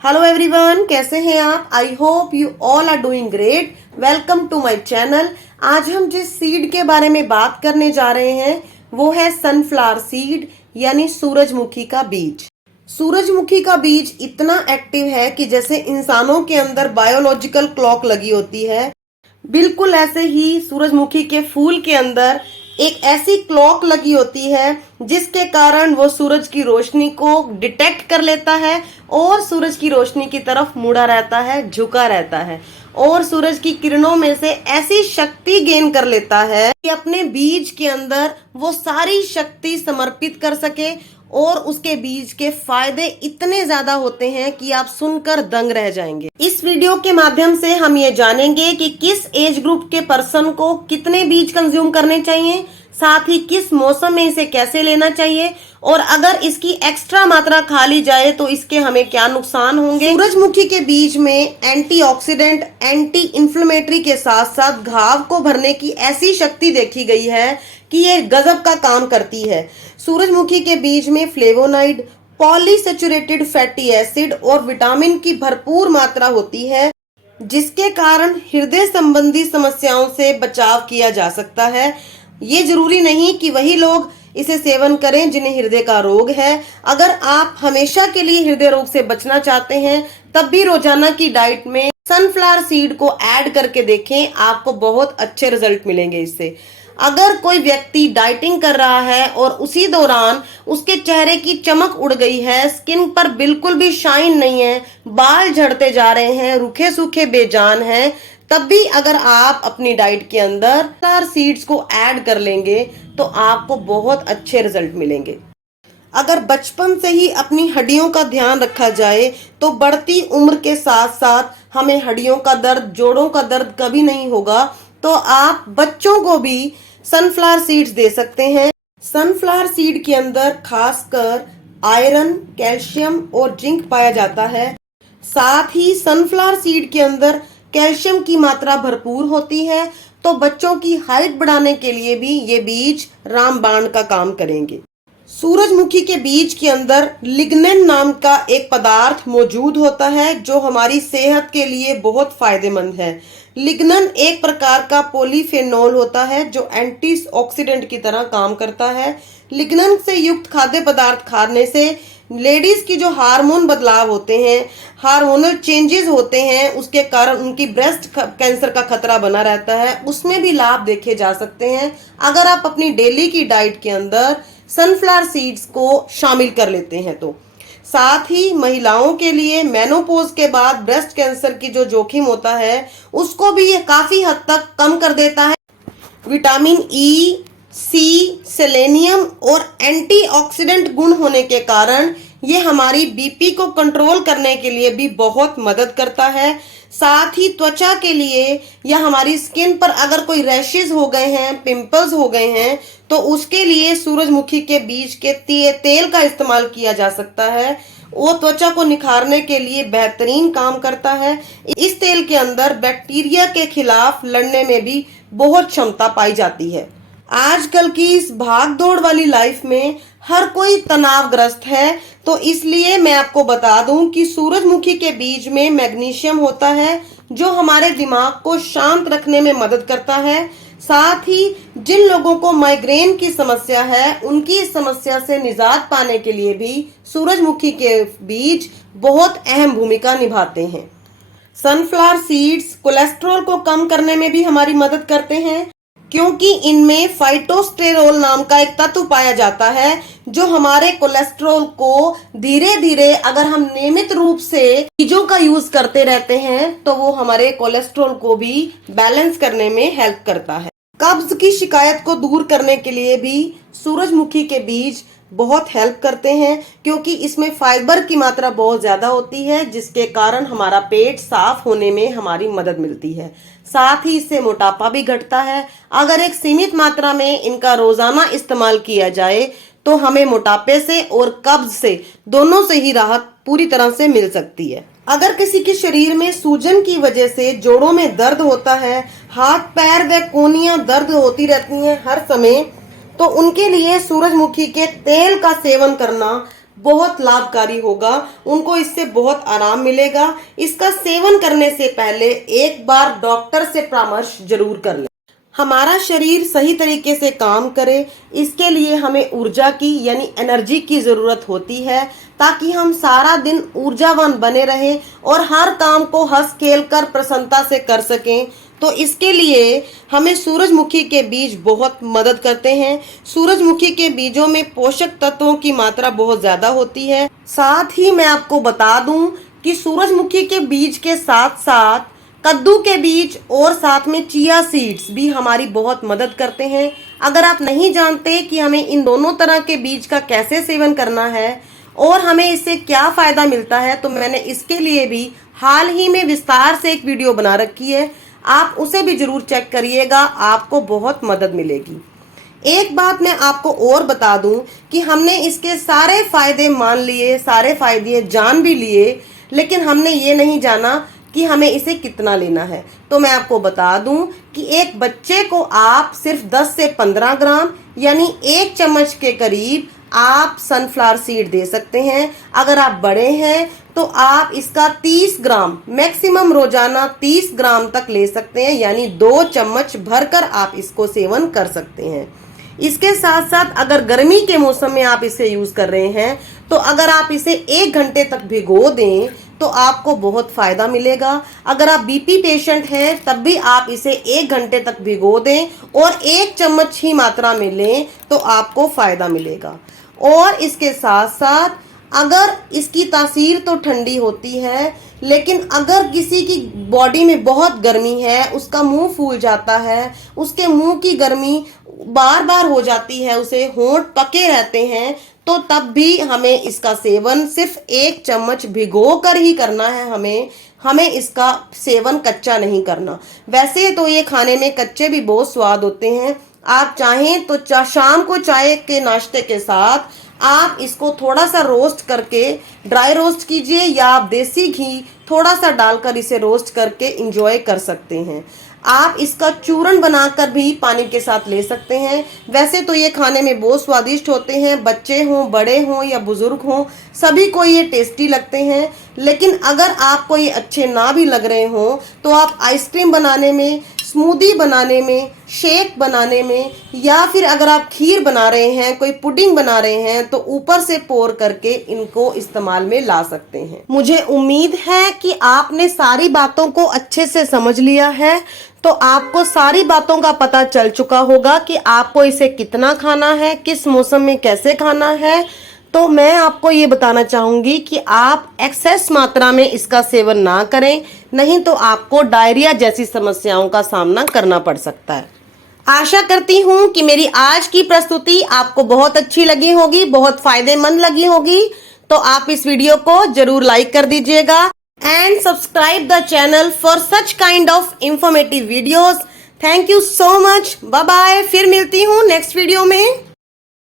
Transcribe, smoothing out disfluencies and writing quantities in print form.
Hello everyone, कैसे हैं आप? I hope you all are doing great. Welcome to my channel. आज हम जिस सीड के बारे में बात करने जा रहे हैं वो है सनफ्लावर सीड यानी सूरजमुखी का बीज। सूरजमुखी का बीज इतना एक्टिव है कि जैसे इंसानों के अंदर बायोलॉजिकल क्लॉक लगी होती है, बिल्कुल ऐसे ही सूरजमुखी के फूल के अंदर एक ऐसी क्लॉक लगी होती है जिसके कारण वो सूरज की रोशनी को डिटेक्ट कर लेता है और सूरज की रोशनी की तरफ मुड़ा रहता है, झुका रहता है और सूरज की किरणों में से ऐसी शक्ति गेन कर लेता है कि अपने बीज के अंदर वो सारी शक्ति समर्पित कर सके। और उसके बीज के फायदे इतने ज्यादा होते हैं कि आप सुनकर दंग रह जाएंगे। इस वीडियो के माध्यम से हम ये जानेंगे कि किस एज ग्रुप के पर्सन को कितने बीज कंज्यूम करने चाहिए, साथ ही किस मौसम में इसे कैसे लेना चाहिए और अगर इसकी एक्स्ट्रा मात्रा खा ली जाए तो इसके हमें क्या नुकसान होंगे। सूरजमुखी के बीज में एंटीऑक्सीडेंट, एंटी इन्फ्लेमेटरी के साथ साथ घाव को भरने की ऐसी शक्ति देखी गई है कि ये गजब का काम करती है। सूरजमुखी के बीज में फ्लेवोनाइड, पॉलीसेचुरेटेड फैटी एसिड और विटामिन की भरपूर मात्रा होती है, जिसके कारण हृदय संबंधी समस्याओं से बचाव किया जा सकता है। ये जरूरी नहीं कि वही लोग इसे सेवन करें जिन्हें हृदय का रोग है। अगर आप हमेशा के लिए हृदय रोग से बचना चाहते हैं तब भी रोजाना की डाइट में सनफ्लावर सीड को ऐड करके देखें, आपको बहुत अच्छे रिजल्ट मिलेंगे इससे। अगर कोई व्यक्ति डाइटिंग कर रहा है और उसी दौरान उसके चेहरे की चमक उड़ गई है, स्किन पर बिल्कुल भी शाइन नहीं है, बाल झड़ते जा रहे हैं, रूखे सूखे बेजान हैं, तब भी अगर आप अपनी डाइट के अंदर सनफ्लावर सीड्स को ऐड कर लेंगे तो आपको बहुत अच्छे रिजल्ट मिलेंगे। अगर बचपन से ही अपनी हड्डियों का ध्यान रखा जाए तो बढ़ती उम्र के साथ साथ हमें हड्डियों का दर्द, जोड़ों का दर्द कभी नहीं होगा। तो आप बच्चों को भी सनफ्लावर सीड्स दे सकते हैं। सनफ्लावर सीड के अंदर खासकर आयरन, कैल्शियम और जिंक पाया जाता है। साथ ही सनफ्लावर सीड के अंदर कैल्शियम की मात्रा भरपूर होती है, तो बच्चों की हाइट बढ़ाने के लिए भी ये बीज रामबाण का काम करेंगे। सूरजमुखी के बीज के अंदर लिग्निन नाम का एक पदार्थ मौजूद होता है जो हमारी सेहत के लिए बहुत फायदेमंद है। लिग्निन एक प्रकार का पॉलीफेनोल होता है जो एंटीऑक्सीडेंट की तरह काम करता है। लिग्निन से युक्त खाद्य पदार्थ खाने से लेडीज की जो हार्मोन बदलाव होते हैं, हार्मोनल चेंजेस होते हैं, उसके कारण उनकी ब्रेस्ट कैंसर का खतरा बना रहता है, उसमें भी लाभ देखे जा सकते हैं अगर आप अपनी डेली की डाइट के अंदर सनफ्लावर सीड्स को शामिल कर लेते हैं तो। साथ ही महिलाओं के लिए मेनोपॉज के बाद ब्रेस्ट कैंसर की जो जोखिम होता है उसको भी ये काफी हद तक कम कर देता है। विटामिन ई, सी, सेलेनियम और एंटीऑक्सीडेंट गुण होने के कारण ये हमारी बीपी को कंट्रोल करने के लिए भी बहुत मदद करता है। साथ ही त्वचा के लिए या हमारी स्किन पर अगर कोई रैशेज हो गए हैं, पिंपल्स हो गए हैं, तो उसके लिए सूरजमुखी के बीज के तेल का इस्तेमाल किया जा सकता है। वो त्वचा को निखारने के लिए बेहतरीन काम करता है। इस तेल के अंदर बैक्टीरिया के खिलाफ लड़ने में भी बहुत क्षमता पाई जाती है। आजकल की इस भाग दौड़ वाली लाइफ में हर कोई तनावग्रस्त है, तो इसलिए मैं आपको बता दूं कि सूरजमुखी के बीज में मैग्नीशियम होता है जो हमारे दिमाग को शांत रखने में मदद करता है। साथ ही जिन लोगों को माइग्रेन की समस्या है उनकी इस समस्या से निजात पाने के लिए भी सूरजमुखी के बीज बहुत अहम भूमिका निभाते हैं। सनफ्लावर सीड्स कोलेस्ट्रॉल को कम करने में भी हमारी मदद करते हैं, क्योंकि इनमें फाइटोस्टेरोल नाम का एक तत्व पाया जाता है जो हमारे कोलेस्ट्रॉल को धीरे धीरे, अगर हम नियमित रूप से चीजों का यूज करते रहते हैं तो वो हमारे कोलेस्ट्रॉल को भी बैलेंस करने में हेल्प करता है। कब्ज की शिकायत को दूर करने के लिए भी सूरजमुखी के बीज बहुत हेल्प करते हैं, क्योंकि इसमें फाइबर की मात्रा बहुत ज्यादा होती है जिसके कारण हमारा पेट साफ होने में हमारी मदद मिलती है। साथ ही इससे मोटापा भी घटता है। अगर एक सीमित मात्रा में इनका रोजाना इस्तेमाल किया जाए तो हमें मोटापे से और कब्ज से दोनों से ही राहत पूरी तरह से मिल सकती है। अगर किसी के शरीर में सूजन की वजह से जोड़ों में दर्द होता है, हाथ पैर व कोहनियां दर्द होती रहती हैं हर समय, तो उनके लिए सूरजमुखी के तेल का सेवन करना बहुत लाभकारी होगा, उनको इससे बहुत आराम मिलेगा। इसका सेवन करने से पहले एक बार डॉक्टर से परामर्श जरूर कर लें। हमारा शरीर सही तरीके से काम करे, इसके लिए हमें ऊर्जा की यानी एनर्जी की जरूरत होती है, ताकि हम सारा दिन ऊर्जावान बने रहें और हर काम को हंस खेल कर प्रसन्नता से कर सकें। तो इसके लिए हमें सूरजमुखी के बीज बहुत मदद करते हैं। सूरजमुखी के बीजों में पोषक तत्वों की मात्रा बहुत ज्यादा होती है। साथ ही मैं आपको बता दूं कि सूरजमुखी के बीज के साथ साथ कद्दू के बीज और साथ में चिया सीड्स भी हमारी बहुत मदद करते हैं। अगर आप नहीं जानते कि हमें इन दोनों तरह के बीज का कैसे सेवन करना है और हमें इससे क्या फायदा मिलता है, तो मैंने इसके लिए भी हाल ही में विस्तार से एक वीडियो बना रखी है, आप उसे भी जरूर चेक करिएगा, आपको बहुत मदद मिलेगी। एक बात मैं आपको और बता दूं कि हमने इसके सारे फायदे मान लिए, सारे फायदे जान भी लिए, लेकिन हमने ये नहीं जाना कि हमें इसे कितना लेना है। तो मैं आपको बता दूं कि एक बच्चे को आप सिर्फ 10 से 15 ग्राम यानी 1 चम्मच के करीब आप सनफ्लावर सीड दे सकते हैं। अगर आप बड़े हैं तो आप इसका 30 ग्राम मैक्सिमम रोजाना 30 ग्राम तक ले सकते हैं, यानी 2 चम्मच भरकर आप इसको सेवन कर सकते हैं। इसके साथ साथ अगर गर्मी के मौसम में आप इसे यूज कर रहे हैं तो अगर आप इसे 1 घंटे तक भिगो दें तो आपको बहुत फायदा मिलेगा। अगर आप बीपी पेशेंट हैं तब भी आप इसे 1 घंटे तक भिगो दें और 1 चम्मच ही मात्रा में लें तो आपको फायदा मिलेगा। और इसके साथ साथ अगर इसकी तासीर तो ठंडी होती है, लेकिन अगर किसी की बॉडी में बहुत गर्मी है, उसका मुंह फूल जाता है, उसके मुंह की गर्मी बार बार हो जाती है, उसे होंठ पके रहते हैं, तो तब भी हमें इसका सेवन सिर्फ 1 चम्मच भिगो कर ही करना है। हमें इसका सेवन कच्चा नहीं करना। वैसे तो ये खाने में कच्चे भी बहुत स्वाद होते हैं। आप चाहें तो शाम को चाय के नाश्ते के साथ आप इसको थोड़ा सा रोस्ट करके ड्राई रोस्ट कीजिए, या आप देसी घी थोड़ा सा डालकर इसे रोस्ट करके एंजॉय कर सकते हैं। आप इसका चूरन बनाकर भी पानी के साथ ले सकते हैं। वैसे तो ये खाने में बहुत स्वादिष्ट होते हैं, बच्चे हों, बड़े हों या बुजुर्ग हों, सभी को ये टेस्टी लगते हैं। लेकिन अगर आपको ये अच्छे ना भी लग रहे हों तो आप आइसक्रीम बनाने में, स्मूदी बनाने में, शेक बनाने में, या फिर अगर आप खीर बना रहे हैं, कोई पुडिंग बना रहे हैं, तो ऊपर से पोर करके इनको इस्तेमाल में ला सकते हैं। मुझे उम्मीद है कि आपने सारी बातों को अच्छे से समझ लिया है, तो आपको सारी बातों का पता चल चुका होगा कि आपको इसे कितना खाना है, किस मौसम में कैसे खाना है। तो मैं आपको ये बताना चाहूंगी कि आप एक्सेस मात्रा में इसका सेवन ना करें, नहीं तो आपको डायरिया जैसी समस्याओं का सामना करना पड़ सकता है। आशा करती हूँ कि मेरी आज की प्रस्तुति आपको बहुत अच्छी लगी होगी, बहुत फायदेमंद लगी होगी। तो आप इस वीडियो को जरूर लाइक कर दीजिएगा and subscribe the channel for such kind of informative videos. Thank you so much, bye bye. फिर मिलती हूँ नेक्स्ट वीडियो में।